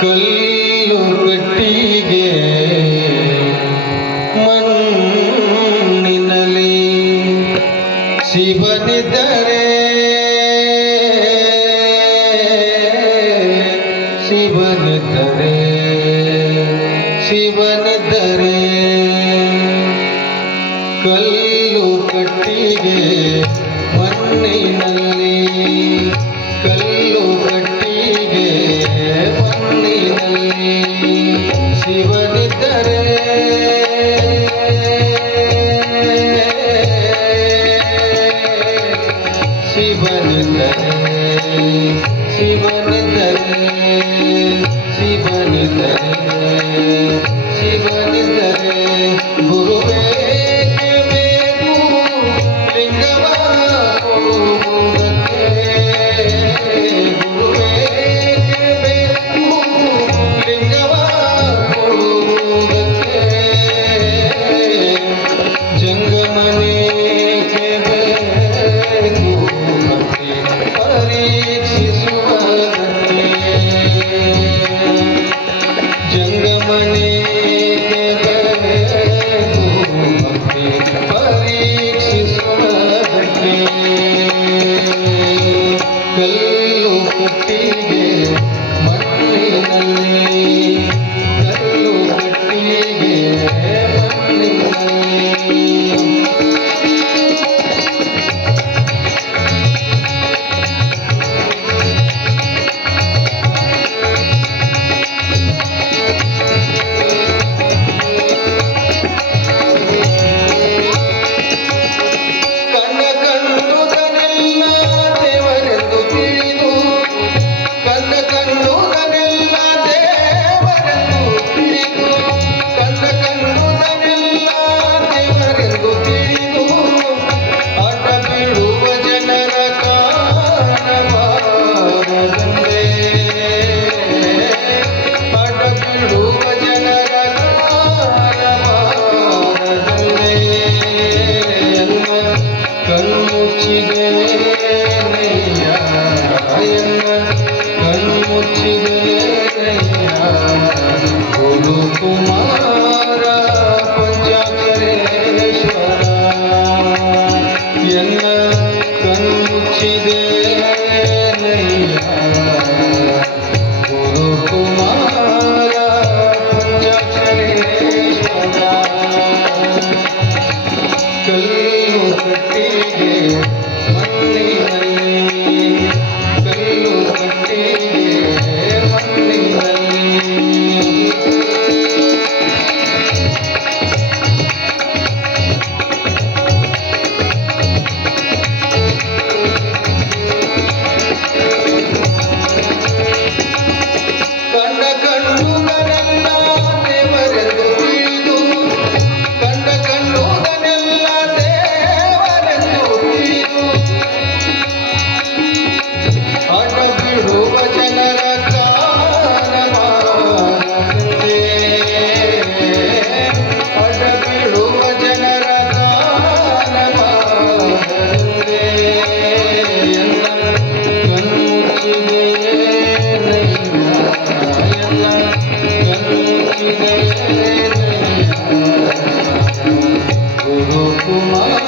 ಕಲ್ಲು ಕಟ್ಟಿಗೆ ಮಣ್ಣಿನಲಿ ಶಿವನಿದ್ದರೆ ಶಿವನಿದ್ದರೆ ಶಿವನಿದ್ದರೆ ಕಲ್ಲು ಕಟ್ಟಿಗೆ ಮಣ್ಣಿನಲ್ಲಿ जीवन তোমার